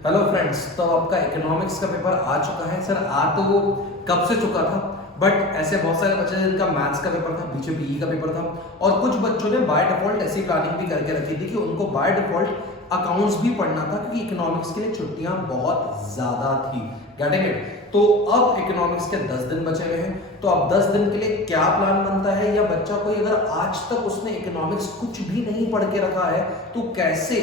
Hello friends, तो आपका economics का पेपर आ चुका है। सर आ तो वो कब से चुका था, बट ऐसे बहुत सारे बच्चे हैं जिनका मैथ्स का पेपर था, बीच में बीई का पेपर था, और कुछ बच्चों ने बाय डिफॉल्ट ऐसी प्लानिंग भी करके रखी थी कि उनको बाय डिफॉल्ट अकाउंट्स भी पढ़ना था क्योंकि इकोनॉमिक्स के लिए छुट्टियां बहुत ज्यादा थी। Getting it? तो अब इकोनॉमिक्स के 10 दिन बचे हुए हैं, तो अब 10 दिन के लिए क्या प्लान बनता है, या बच्चा कोई अगर आज तक उसने इकोनॉमिक्स कुछ भी नहीं पढ़ के रखा है तो कैसे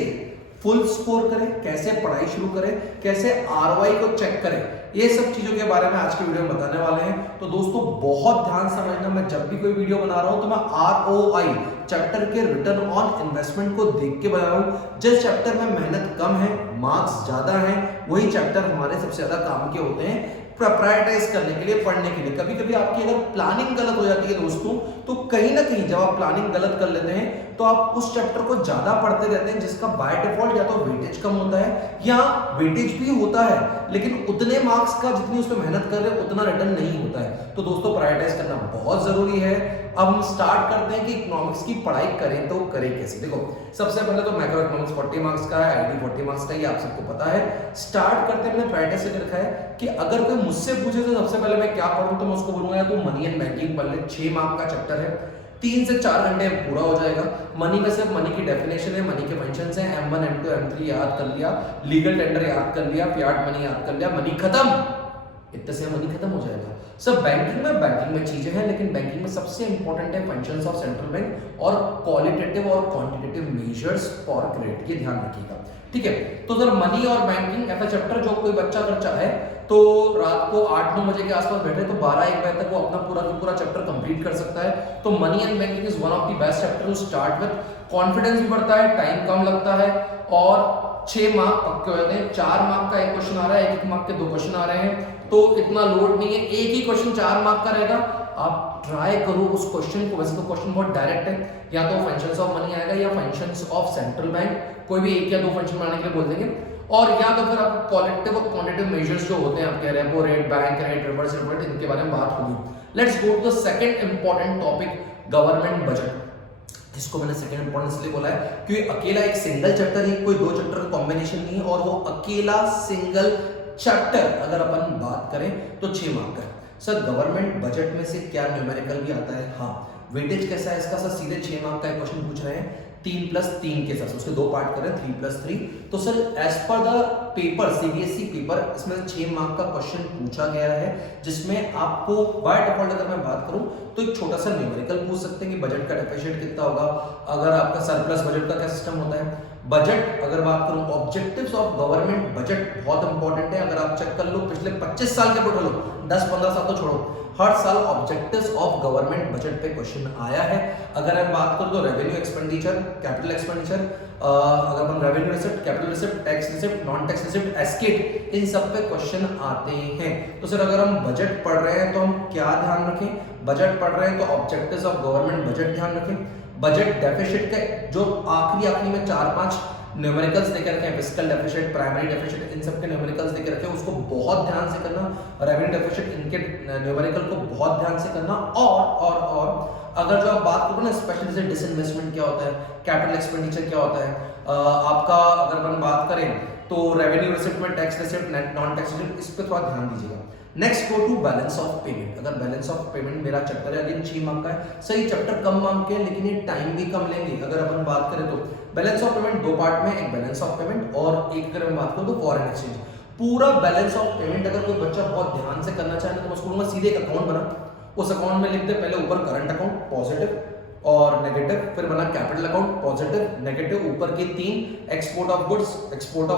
फुल स्कोर करें, कैसे पढ़ाई शुरू करें, कैसे आरओआई को चेक करें, ये सब चीजों के बारे में आज के वीडियो में बताने वाले हैं। तो दोस्तों बहुत ध्यान समझना, मैं जब भी कोई वीडियो बना रहा हूं तो मैं आरओआई चैप्टर के रिटर्न ऑन इन्वेस्टमेंट को देख के बना रहा हूं। जिस चैप्टर में मेहनत कम है, मार्क्स ज्यादा हैं, वही चैप्टर हमारे सबसे ज्यादा काम के होते हैं प्रायोरिटाइज करने के लिए, पढ़ने के लिए। कभी कभी आपकी अगर प्लानिंग गलत हो जाती है दोस्तों, तो कहीं ना कहीं जब आप प्लानिंग गलत कर लेते हैं तो आप उस चैप्टर को ज्यादा पढ़ते रहते हैं जिसका बाय डिफॉल्ट या तो वेटेज कम होता है या वेटेज भी होता है लेकिन उतने मार्क्स का जितनी उसमें मेहनत कर रहे हैं उतना रिटर्न नहीं होता है। तो दोस्तों प्रायोरिटाइज करना बहुत जरूरी है। अब हम स्टार्ट करते हैं कि इकोनॉमिक्स की पढ़ाई करें तो करें कैसे। देखो सबसे पहले तो मैक्रो इकोनॉमिक्स 40 मार्क्स का है, आईडी 40 मार्क्स का, ये आप सबको पता है। स्टार्ट करते हैं, मैंने प्रायोरिटाइज से रखा है कि अगर कोई मुझसे पूछे तो सबसे पहले मैं क्या पढ़ूं, तो मैं उसको बोलूंगा या तो मनी एंड बैंकिंग पढ़ ले, 6 मार्क का चैप्टर है, 3 से 4 घंटे में पूरा हो जाएगा। मनी में सिर्फ मनी की डेफिनेशन है, मनी के फंक्शंस हैं, M1 M2 M3 याद कर लिया, लीगल टेंडर याद कर लिया, फियाट मनी याद कर लिया, मनी खत्म, इतने से मनी खत्म हो जाएगा। सब बैंकिंग में चीजें हैं, लेकिन बैंकिंग में सबसे इंपॉर्टेंट है फंक्शंस ऑफ सेंट्रल बैंक और क्वालिटेटिव और क्वांटिटेटिव मेजर्स फॉर क्रेडिट, ये ध्यान रखिएगा, ठीक है। तो सर मनी और बैंकिंग ऐसा चैप्टर जो कोई बच्चा अगर चाहे तो रात को 8-9 बजे के आसपास बैठे तो 12-1 बजे तक वो अपना पूरा चैप्टर कंप्लीट कर सकता है। तो money and banking is one of the best chapter two start with. Confidence भी बढ़ता है, टाइम कम लगता है और 6 मार्क पक्के हो जाते हैं। 4 मार्क का एक क्वेश्चन आ रहा है, 1 मार्क के 2 क्वेश्चन आ रहे हैं, तो इतना लोड नहीं है, एक ही क्वेश्चन 4 मार्क का रहेगा। आप ट्राई करो उस क्वेश्चन को, वैसे तो क्वेश्चन बहुत डायरेक्ट है, या तो फंक्शंस ऑफ मनी आएगा या फंक्शंस ऑफ सेंट्रल बैंक, कोई भी एक या दो फंक्शन बनाने के लिए बोल देंगे, और या तो फिर आप क्वालिटेटिव और क्वांटिटेटिव मेजर्स जो होते हैं आपके repo rate, bank rate, reverse repo rate, इनके बारे में बात होगी। Let's go to the second important topic, government budget. इसको मैंने सेकंड इंपॉर्टेंस इसलिए बोला है क्योंकि अकेला एक सिंगल चैप्टर है, कोई दो चैप्टर का कॉम्बिनेशन नहीं है, और वो अकेला सिंगल चैप्टर अगर अपन बात करें तो 6 मार्क का। सर गवर्नमेंट बजट में से क्या न्यूमेरिकल भी आता है? हाँ। वेटेज कैसा है इसका? सर सीधे 6 मार्क का एक क्वेश्चन पूछ रहे हैं 3+3 के साथ, उसके 2 पार्ट करें 3+3। तो sir as per the paper, CBSE paper, इसमें 6 मार्क का क्वेश्चन पूछा गया है जिसमें आपको बाय डिफॉल्ट अगर मैं बात करूं तो एक छोटा सा न्यूमेरिकल पूछ सकते हैं कि बजट का डेफिसिट कितना होगा, अगर आपका सरप्लस बजट का क्या सिस्टम होता है। बजट अगर बात करूं, ऑब्जेक्टिव्स ऑफ गवर्नमेंट बजट बहुत इंपॉर्टेंट है। अगर आप चेक कर लो पिछले 25 साल के बोल लो, 10-15 साल तो छोड़ो, हर साल ऑब्जेक्टिव्स ऑफ गवर्नमेंट बजट पे क्वेश्चन आया है। अगर हम बात करें तो रेवेन्यू एक्सपेंडिचर, कैपिटल एक्सपेंडिचर, अगर हम revenue receipt, capital receipt, tax receipt, non tax receipt, एस्केट, इन सब पे क्वेश्चन आते हैं। तो सर अगर हम बजट पढ़ रहे हैं तो हम क्या ध्यान रखें? बजट पढ़ रहे हैं तो ऑब्जेक्टिव्स ऑफ गवर्नमेंट बजट ध्यान रखें। बजट डेफिसिट के जो आखिरी में 4-5 न्यूमेरिकल्स देकर रखे हैं, फिस्कल डेफिसिट, प्राइमरी डेफिसिट, इन सब के न्यूमेरिकल्स देकर रखे हैं, उसको बहुत ध्यान से करना। रेवेन्यू डेफिसिट, इनके न्यूमेरिकल को बहुत ध्यान से करना। और अगर जो आप बात करो ना स्पेशली जैसे डिसइन्वेस्टमेंट क्या होता है, कैपिटल एक्सपेंडिचर क्या होता है, आपका अगर अपन बात करें तो रेवेन्यू रिसिप्ट में tax receipt, non tax receipt, इस पर थोड़ा ध्यान दीजिएगा। Next go to balance of payment. अगर बैलेंस ऑफ पेमेंट मेरा चैप्टर है, अगेन 6 मार्क का है। सही चैप्टर कम मार्क के हैं लेकिन ये टाइम भी कम लेंगे। अगर अपन बात करें तो बैलेंस ऑफ पेमेंट 2 पार्ट में, एक बैलेंस ऑफ पेमेंट और एक अगर मैं बात करूं तो फॉरेन एक्सचेंज। पूरा बैलेंस ऑफ पेमेंट अगर कोई बच्चा बहुत ध्यान से करना चाहे तो मैं उसको बोलूंगा सीधे एक अकाउंट बना, उस अकाउंट में लिख दे पहले ऊपर करंट अकाउंट पॉजिटिव और नेगेटिव, फिर बना कैपिटल अकाउंट पॉजिटिव नेगेटिव, ऊपर के 3 export of goods, export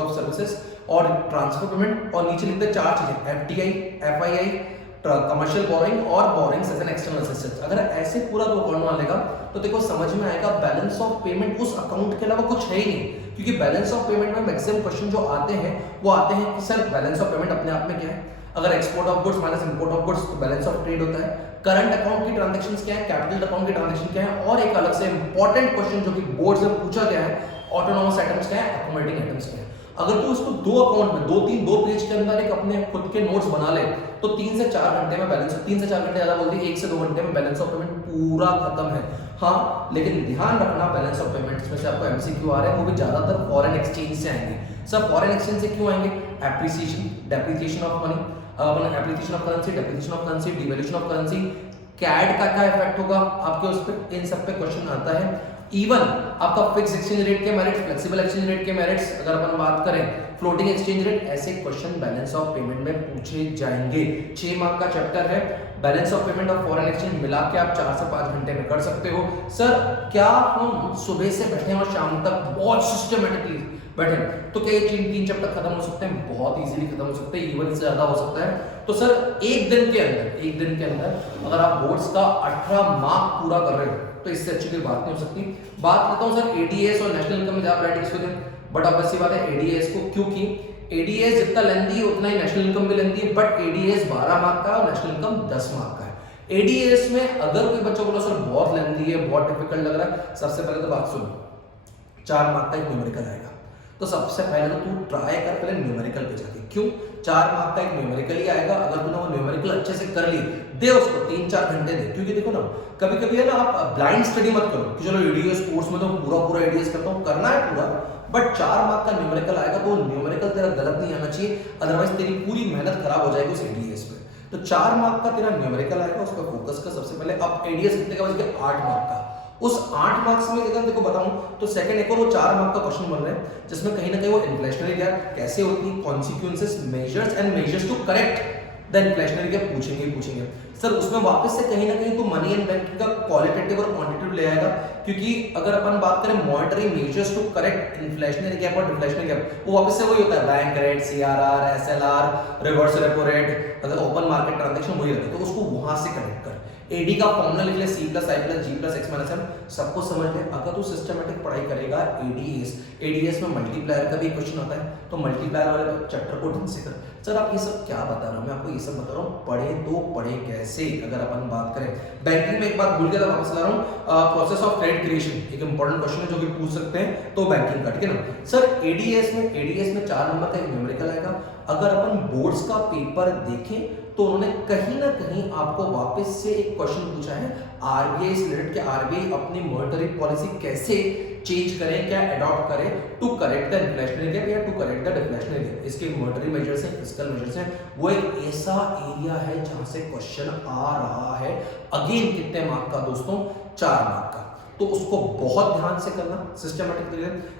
of services और ट्रांसफर पेमेंट, और नीचे लिखते 4 चीजें एफडीआई, एफआईआई, कमर्शियल बोरिंग और borrowings as an external assistance. अगर ऐसे पूरा तो अकाउंट बना लेगा तो देखो समझ में आएगा बैलेंस ऑफ पेमेंट उस अकाउंट के अलावा कुछ है ही नहीं। क्योंकि बैलेंस ऑफ पेमेंट में मैक्सिमम क्वेश्चन जो आते हैं वो आते हैं कि सर बैलेंस ऑफ पेमेंट अपने आप में क्या है, अगर export of goods minus import of goods तो बैलेंस ऑफ ट्रेड होता है, करंट अकाउंट की ट्रांजैक्शंस क्या है, कैपिटल अकाउंट की ट्रांजैक्शन क्या है, और एक अलग से इंपॉर्टेंट क्वेश्चन जो कि बोर्ड से पूछा गया है, ऑटोनोमस आइटम्स क्या है, अकोमोडेटिंग आइटम्स क्या है। अगर तू उसको 2 अकाउंट में 2 पेज के अंदर एक अपने खुद के नोट्स बना ले तो 3 से 4 घंटे में बैलेंस, 3 से 4 घंटे ज्यादा बोल दी, 1 से 2 घंटे में बैलेंस ऑफ पेमेंट पूरा खत्म है। हाँ, लेकिन ध्यान रखना बैलेंस ऑफ पेमेंट्स में से आपको एमसीक्यू आ रहे हैं, वो भी ज्यादातर फॉरेन एक्सचेंज से आएंगे। सर फॉरेन एक्सचेंज से क्यों आएंगे? Appreciation, depreciation of money, appreciation of currency, depreciation of currency, devaluation of currency, CAD का क्या इफेक्ट होगा आपके उस पर, इन सब पे क्वेश्चन आता है। इवन आपका फिक्स एक्सचेंज रेट के मेरिट्स, फ्लेक्सिबल एक्सचेंज रेट के मेरिट्स, अगर अपन बात करें फ्लोटिंग एक्सचेंज रेट, ऐसे क्वेश्चन बैलेंस ऑफ पेमेंट में पूछे जाएंगे। 6 मार्क का चैप्टर है बैलेंस ऑफ पेमेंट और फॉरेन एक्सचेंज, मिला के आप 4 से 5 घंटे में कर सकते हो। सर क्या हम सुबह से बैठे और शाम तक बहुत सिस्टमेटिकली बैठे तो क्या ये 3 चैप्टर खत्म हो सकते हैं? बहुत इजीली खत्म हो सकते हैं, इवन इससे ज्यादा हो सकता है। तो सर एक दिन के अंदर अगर आप बोर्ड्स का 18 मार्क पूरा कर रहे हो तो इससे अच्छी कोई बात नहीं हो सकती। बात करता हूँ सर एडीएस और नेशनल इनकम में आप राइटिंग्स को दें, बट ऑब्वियसली बात है एडीएस को, क्योंकि एडीएस जितना लेंदी है उतना ही नेशनल इनकम भी लेंदी है, बट एडीएस 12 मार्क का और नेशनल इनकम 10 मार्क का है। एडीएस में अगर कोई बच्चा बोला सर बहुत लेंदी है, बहुत डिफिकल्ट लग रहा है, सबसे पहले तो बात सुनो, 4 मार्क का एक न्यूमेरिकल आएगा, तो सबसे पहले तो तू ट्राई कर पहले न्यूमेरिकल पे जाके। क्यों? 4 मार्क का एक न्यूमेरिकल ही आएगा, अगर तूने वो न्यूमेरिकल अच्छे से कर ली, दे उसको 3-4 घंटे दे। क्योंकि देखो ना, कभी कभी है ना, आप ब्लाइंड स्टडी मत करो कि चलो एडीएस कोर्स में तो पूरा एडीएस करता हूँ, करना है पूरा, बट 4 मार्क का न्यूमेरिकल आएगा तो न्यूमेरिकल तेरा गलत नहीं आना चाहिए, अदरवाइज तेरी पूरी मेहनत खराब हो जाएगी उस एडीएस पे। तो 4 मार्क का तेरा न्यूमेरिकल आएगा, उस पर फोकस कर सबसे पहले। अब एडीएस कितने का बच गया? 8 मार्क का। उस 8 मार्क्स में अगर देखो बताऊं तो सेकंड एक और वो 4 मार्क का क्वेश्चन बन रहे हैं जिसमें कहीं ना कहीं वो इन्फ्लेशनरी गैप कैसे होती है, consequences, measures and measures to correct the inflationary gap पूछेंगे सर। उसमें वापस से कहीं ना कहीं तो मनी एंड बैंकिंग का क्वालिटेटिव और क्वांटिटेटिव ले आएगा, क्योंकि अगर अपन बात करें monetary measures to correct inflationary gap और डिफ्लेशनरी गैप, वो वापस से वही होता है, bank rate, CRR, SLR, reverse repo rate, अगर ओपन मार्केट ट्रांजैक्शन वही रहता है, तो उसको वहां से कनेक्ट कर। एडी का फॉर्मूला लिख ले, C + I + G + X - M, सबको समझ ले। अगर तू सिस्टमैटिक पढ़ाई करेगा एडीएस में मल्टीप्लायर का भी क्वेश्चन आता है, तो मल्टीप्लायर वाले चैप्टर को ढंग से कर। सर आप ये सब क्या बता रहा हूँ मैं आपको, ये सब बता रहा हूँ, पढ़े तो पढ़े कैसे। अगर अपन बात करें बैंकिंग में, एक बात भूल गया था, वापस ला रहा हूँ, प्रोसेस ऑफ क्रेडिट क्रिएशन एक इंपॉर्टेंट क्वेश्चन है जो कि पूछ सकते हैं, तो बैंकिंग का, ठीक है ना। सर एडीएस में 4 नंबर का एक न्यूमेरिकल आएगा। अगर अपन बोर्ड्स का पेपर देखें तो उन्होंने कहीं ना कहीं आपको वापस से एक क्वेश्चन पूछा है आरबीआई से रिलेटेड, कि आरबीआई अपनी मॉनेटरी पॉलिसी कैसे चेंज करें, क्या अडॉप्ट करें to correct the inflationary gap या to correct the deflationary gap. इसके मॉनेटरी मेजर्स हैं, फिस्कल मेजर्स हैं, वो एक ऐसा एरिया है जहां से क्वेश्चन आ रहा है। अगेन कितने मार्क का दोस्तों? 4 मार्क का, तो उसको बहुत ध्यान से करना सिस्टमैटिक।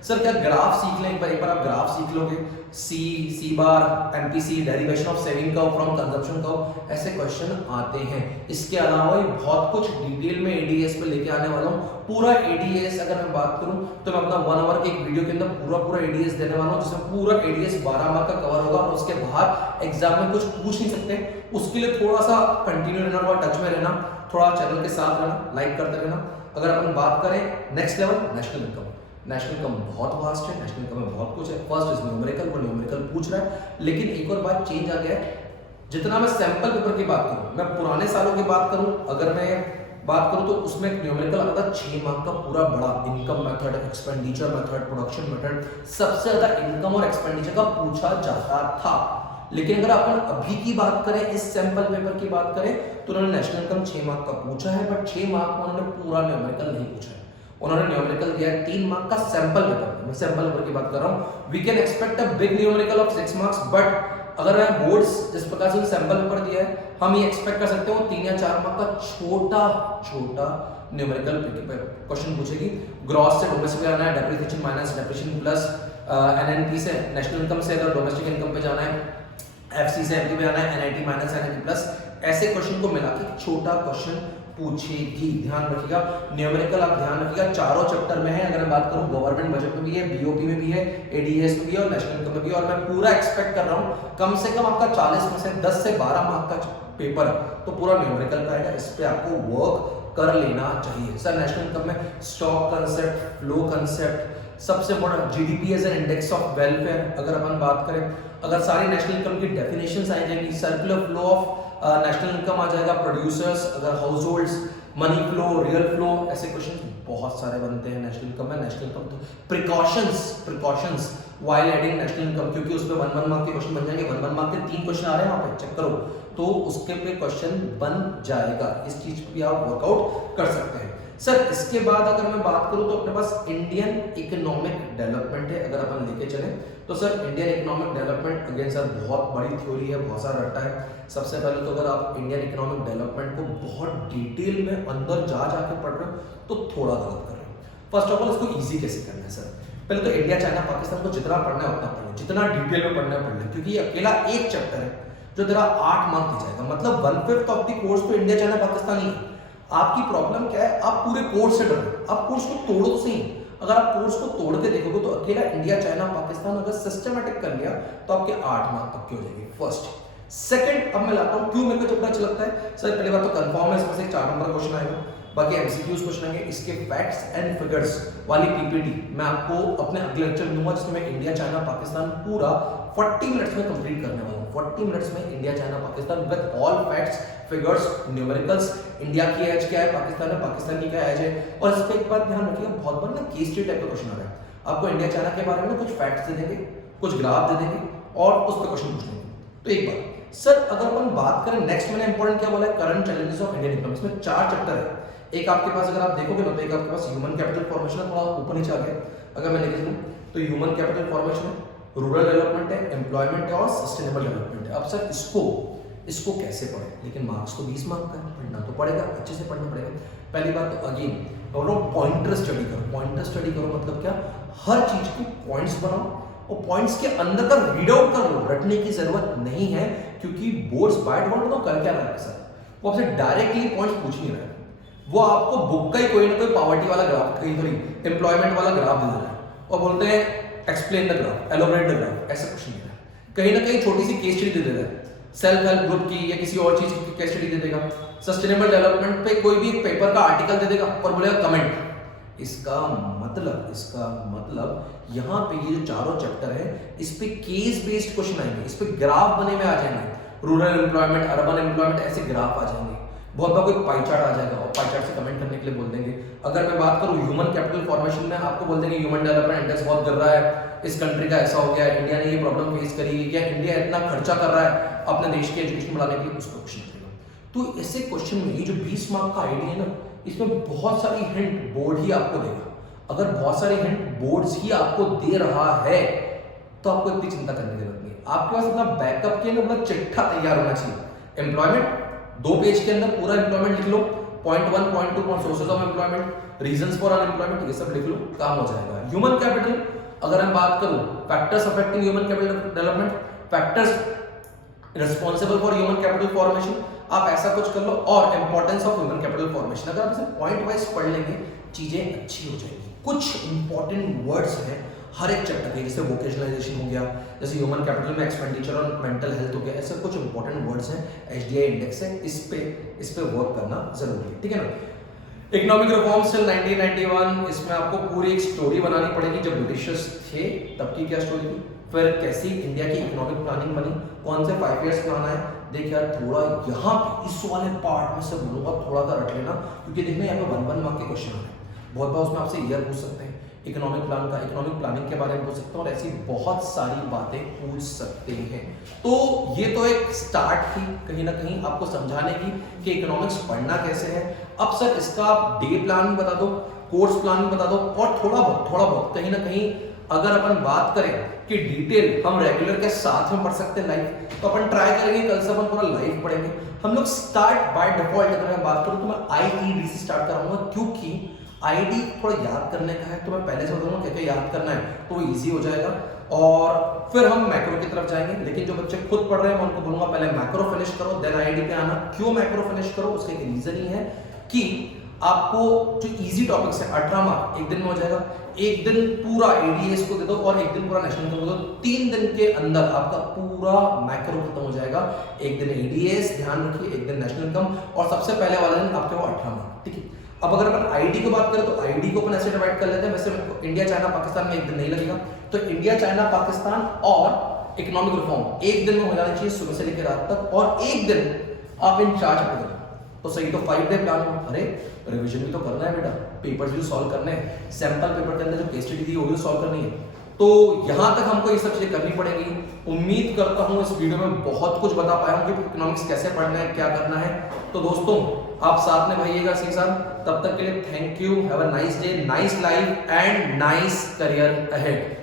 सर क्या ग्राफ सीख लें? एक बार आप ग्राफ सीख लोगे, C bar, MPC, derivation of saving curve from consumption curve, ऐसे क्वेश्चन आते हैं। इसके अलावा भी बहुत कुछ डिटेल में एडीएस पे लेके आने वाला हूँ। पूरा एडीएस अगर मैं बात करूं तो मैं अपना 1 आवर के एक वीडियो के अंदर पूरा एडीएस देने वाला हूं, जिसमें पूरा एडीएस 12 मार्क का कवर होगा, और उसके बाहर एग्जाम में कुछ पूछ नहीं सकते। उसके लिए थोड़ा सा कंटिन्यू रहना, थोड़ा टच में रहना, थोड़ा चैनल के साथ रहना, लाइक करते रहना। अगर अपन बात करें नेक्स्ट लेवल, नेशनल इनकम बहुत वास्ट है, नेशनल इनकम में बहुत कुछ है। फर्स्ट इज न्यूमेरिकल, वो न्यूमेरिकल पूछ रहा है, लेकिन एक और बात चेंज आ गया है। जितना मैं सैंपल पेपर की बात करूं, मैं पुराने सालों की बात करूं, अगर मैं बात करूं तो उसमें न्यूमेरिकल आता था 6 मार्क का पूरा बड़ा, income method, expenditure method, production method, सबसे ज्यादा इनकम और एक्सपेंडिचर का पूछा जाता था। लेकिन अगर अपन अभी की बात करें, इस सैंपल पेपर की बात करें, तो उन्होंने नेशनल इनकम 6 मार्क का पूछा है, बट 6 मार्क में उन्होंने पूरा न्यूमेरिकल नहीं पूछा है। उन्होंने न्यूमेरिकल दिया है 3 मार्क का सैंपल पेपर। मैं सैंपल पेपर की बात कर रहा हूं। We can expect a big numerical of 6 marks, but अगर मैं बोर्ड्स जिस प्रकार से सैंपल पेपर दिया है, हम ये एक्सपेक्ट कर सकते हो 3 या 4 मार्क का छोटा न्यूमेरिकल क्वेश्चन पूछेगी। ग्रॉस से डोमेस्टिक आना है, depreciation minus depreciation plus, NNP से नेशनल इनकम से अगर डोमेस्टिक इनकम पे जाना है, एफसी से एमपी पे आना है, एनआईटी माइनस एनआईटी प्लस, ऐसे क्वेश्चन को मिला के छोटा क्वेश्चन पूछेगी। ध्यान रखिएगा, न्यूमेरिकल आप ध्यान रखिएगा, चारों चैप्टर में है। अगर मैं बात करूं गवर्नमेंट बजट में भी है, बीओपी में भी है, एडीएस में भी है और नेशनल इनकम में भी है। और मैं पूरा एक्सपेक्ट कर रहा हूं कम से कम आपका 40 में से 10 से 12 मार्क का पेपर तो पूरा न्यूमेरिकल का आएगा। इस पे आपको वर्क कर लेना चाहिए। सर नेशनल इनकम में स्टॉक कंसेप्ट, फ्लो कंसेप्ट, सबसे बड़ा GDP as an index of welfare, अगर अपन बात करें, अगर सारी नेशनल इनकम की डेफिनेशंस आ जाएंगी, circular flow of national income आ जाएगा, प्रोड्यूसर्स, अगर household, money flow, real flow, ऐसे क्वेश्चन बहुत सारे बनते हैं नेशनल इनकम में। नेशनल इनकम तो precautions while adding national income, क्योंकि उस पर 1 मार्क के क्वेश्चन बन जाएंगे, 1 मार्क के 3 क्वेश्चन आ रहे हैं वहां पे, चेक करो, तो उसके पे क्वेश्चन बन जाएगा। इस चीज पे भी आप वर्कआउट कर सकते हैं। सर इसके बाद अगर मैं बात करूं तो अपने पास इंडियन इकोनॉमिक डेवलपमेंट है, अगर अपन लेके चलें तो sir Indian economic development again sir बहुत बड़ी थ्योरी है, बहुत सारा रट्टा है। सबसे पहले तो अगर आप इंडियन इकोनॉमिक डेवलपमेंट को बहुत डिटेल में अंदर जा जाके पढ़ रहे हो तो थोड़ा गलत कर रहे हो। फर्स्ट ऑफ ऑल इसको ईजी कैसे करना है सर, पहले तो इंडिया चाइना पाकिस्तान को जितना पढ़ना है उतना पढ़ना, जितना डिटेल में पढ़ना है पढ़ लें, क्योंकि ये अकेला एक चैप्टर है जो तेरा 8 मार्क दे जाएगा, मतलब 1/5 ऑफ द कोर्स तो इंडिया चाइना पाकिस्तान ही है। आपकी प्रॉब्लम क्या है, आप पूरे कोर्स से डर रहे हो, आप कोर्स को तोड़ो तो सही। अगर आप कोर्स को तोड़ के देखोगे तो अकेला इंडिया चाइना पाकिस्तान अगर सिस्टमैटिक कर लिया तो आपके 8 मार्क तक के हो जाएंगे। फर्स्ट सेकंड, अब मैं लाता हूं क्यों मेरे को चैप्टर अच्छा लगता है। सर पहली बात तो कंफर्म है इसमें से 4 नंबर क्वेश्चन आएगा, बाकी एमसीक्यूज क्वेश्चन आएंगे। इसके फैक्ट्स एंड फिगर्स वाली पीपीटी मैं आपको अपने अगले लेक्चर में दूंगा, जिसमें मैं इंडिया चाइना पाकिस्तान पूरा 40 मिनट्स में कंप्लीट करने वाला हूं। 40 मिनट्स में India China Pakistan with all facts, figures, numericals, India की एज क्या है, पाकिस्तान में पाकिस्तान की क्या एज है। और इसका एक बात ध्यान रखिएगा, बहुत बार ना केस स्टडी टाइप का क्वेश्चन आ रहा है, आपको इंडिया चाइना के बारे में कुछ फैक्ट्स दे देंगे, कुछ ग्राफ दे देंगे और उस पर क्वेश्चन पूछ लेंगे। तो एक बात सर, अगर अपन बात करें नेक्स्ट, मैंने इंपॉर्टेंट क्या बोला है, current challenges of Indian economy, इसमें 4 चैप्टर है। एक आपके पास अगर आप देखोगे ना तो एक आपके पास ह्यूमन कैपिटल फॉर्मेशन, थोड़ा ऊपर नीचे आ गया, अगर मैं लिख दूं तो ह्यूमन कैपिटल फॉर्मेशन है, रूरल डेवलपमेंट है, एम्प्लॉयमेंट है और सस्टेनेबल डेवलपमेंट है। अब सर इसको कैसे पढ़े, लेकिन मार्क्स तो 20 मार्क का है, पढ़ना तो पड़ेगा, अच्छे से पढ़ना पड़ेगा। पहली बात तो अगेन पॉइंटर स्टडी करो। पॉइंटर स्टडी करो मतलब क्या, हर चीज के पॉइंट्स बनाओ और पॉइंट्स के अंदर का रीड आउट कर लो, रटने की जरूरत नहीं है, क्योंकि बोर्ड्स बाय डिफॉल्ट बताओ कर क्या रहा है सर, वो आपसे डायरेक्टली पॉइंट्स पूछ नहीं रहा है, वो आपको बुक का ही कोई ना कोई पॉवर्टी वाला ग्राफ, कहीं थोड़ी एम्प्लॉयमेंट वाला ग्राफ दे दे रहा है और बोलते हैं explain the graph, elaborate the graph, ऐसा कुछ नहीं है। कहीं ना कहीं छोटी सी केस स्टडी दे देता है, सेल्फ हेल्प ग्रुप की या किसी और चीज की केस स्टडी दे देगा, सस्टेनेबल डेवलपमेंट पे कोई भी एक पेपर का आर्टिकल दे देगा और बोलेगा कमेंट। इसका मतलब यहाँ पे ये जो चारों चैप्टर है इस पे केस बेस्ड क्वेश्चन आएंगे, इस पे ग्राफ बने में आ जाएंगे, रूरल एम्प्लॉयमेंट, अर्बन एम्प्लॉयमेंट, ऐसे ग्राफ आ जाएंगे। बहुत बार कोई पाई चार्ट आ जाएगा और पाई चार्ट से कमेंट करने के लिए बोल देंगे। अगर मैं बात करूं ह्यूमन कैपिटल फॉर्मेशन में, आपको बोल देंगे ह्यूमन डेवलपमेंट इंडेक्स बहुत गिर रहा है, इस कंट्री का ऐसा हो गया, इंडिया ने ये प्रॉब्लम फेस करी, या इंडिया इतना खर्चा कर रहा है अपने देश के एजुकेशन बढ़ाने के लिए, उसको क्वेश्चन करेगा। तो ऐसे क्वेश्चन में ये जो 20 मार्क का आइडिया है ना, इसमें बहुत सारी हिंट बोर्ड ही आपको देगा। अगर बहुत सारे हिंट बोर्ड्स ही आपको दे रहा है तो आपको इतनी चिंता करने की जरूरत नहीं है। आपके पास अपना बैकअप के लिए अपना चिट्ठा तैयार होना चाहिए। एम्प्लॉयमेंट 2 पेज के अंदर पूरा एम्प्लॉयमेंट लिख लो, point 1, point 2, sources of employment, reasons for unemployment, ये सब लिख लो, काम हो जाएगा। ह्यूमन कैपिटल अगर हम बात करूं, factors affecting human capital development, factors responsible for human capital formation, आप ऐसा कुछ कर लो, और importance of human capital formation. अगर आप इसे पॉइंट वाइज पढ़ लेंगे चीजें अच्छी हो जाएगी। कुछ इंपॉर्टेंट वर्ड्स हैं हर एक चैप्टर के, जैसे वोकेशनलाइजेशन हो गया, जैसे ह्यूमन कैपिटल में एक्सपेंडिचर और मेंटल हेल्थ हो गया, ऐसे कुछ इंपॉर्टेंट वर्ड्स हैं, एचडीआई इंडेक्स है, इस पे वर्क करना जरूरी है, ठीक है ना। इकोनॉमिक रिफॉर्म्स टिल 1991, इसमें आपको पूरी एक स्टोरी बनानी पड़ेगी, जब ब्रिटिशर्स थे तब की क्या स्टोरी थी, फिर कैसी इंडिया की इकोनॉमिक प्लानिंग बनी, कौन से 5 इयर्स प्लान आए। देखिए यार थोड़ा यहाँ पे इस वाले पार्ट में से बोलूंगा, थोड़ा सा रट लेना, क्योंकि देखना यहाँ पे 1 मार्क के क्वेश्चन आ रहे हैं। बहुत बार उसमें आपसे ईयर पूछ सकते हैं, इकोनॉमिक प्लान का, इकोनॉमिक प्लानिंग के बारे में पूछ सकते हैं, और ऐसी बहुत सारी बातें पूछ सकते हैं। तो ये तो एक स्टार्ट थी कहीं ना कहीं आपको समझाने की कि इकोनॉमिक्स पढ़ना कैसे है। अब सर इसका आप डे प्लान बता दो, कोर्स प्लान बता दो, और थोड़ा बहुत कहीं ना कहीं अगर अपन बात करें कि डिटेल हम रेगुलर के साथ में पढ़ सकते हैं लाइव, तो अपन ट्राई करेंगे कल से अपन पूरा लाइव पढ़ेंगे। हम लोग स्टार्ट बाय डिफॉल्ट अगर मैं बात करूं तो मैं आईईडी से स्टार्ट कराऊंगा, क्योंकि आईडी थोड़ा याद करने का है, तो मैं पहले से बताऊंगा क्या क्या याद करना है, तो वो ईजी हो जाएगा, और फिर हम मैक्रो की तरफ जाएंगे। लेकिन जो बच्चे खुद पढ़ रहे हैं मैं उनको बोलूंगा पहले मैक्रो फिनिश करो, देन आईडी पे आना। क्यों मैक्रो फिनिश करो, उसका एक रीजन ही है कि आपको जो इजी टॉपिक्स है 18 मार्क एक दिन में हो जाएगा। एक दिन पूरा एडीएस को दे दो और एक दिन पूरा नेशनल इनकम को दो, 3 दिन के अंदर आपका पूरा मैक्रो खत्म हो जाएगा। एक दिन एडीएस ध्यान रखिए, एक दिन नेशनल इनकम, और सबसे पहले वाला दिन आपके वो 18 मार्क, ठीक है। अब अगर अपन आईडी की बात करें तो आईडी को अपन ऐसे डिवाइड कर लेते हैं, वैसे इंडिया चाइना पाकिस्तान में एक दिन नहीं लगेगा, तो इंडिया चाइना पाकिस्तान और इकोनॉमिक रिफॉर्म एक दिन में हो जाना चाहिए, सुबह से लेकर रात तक, और एक दिन आप इन 4 चैप्टर करें तो सही। तो 5 डे प्लान हो, अरे रिवीजन भी तो करना है बेटा, पेपर्स भी सॉल्व करने हैं, सैंपल पेपर के अंदर जो केस स्टडी दी वो भी सॉल्व करनी है, तो यहाँ तक हमको ये सब चीजें करनी पड़ेगी। उम्मीद करता हूँ इस वीडियो में बहुत कुछ बता पाया हूँ कि इकोनॉमिक्स कैसे पढ़ना है, क्या करना है। तो दोस्तों आप साथ में रहिएगा इसी साथ, तब तक के लिए thank you, have a nice day, nice life and nice career ahead.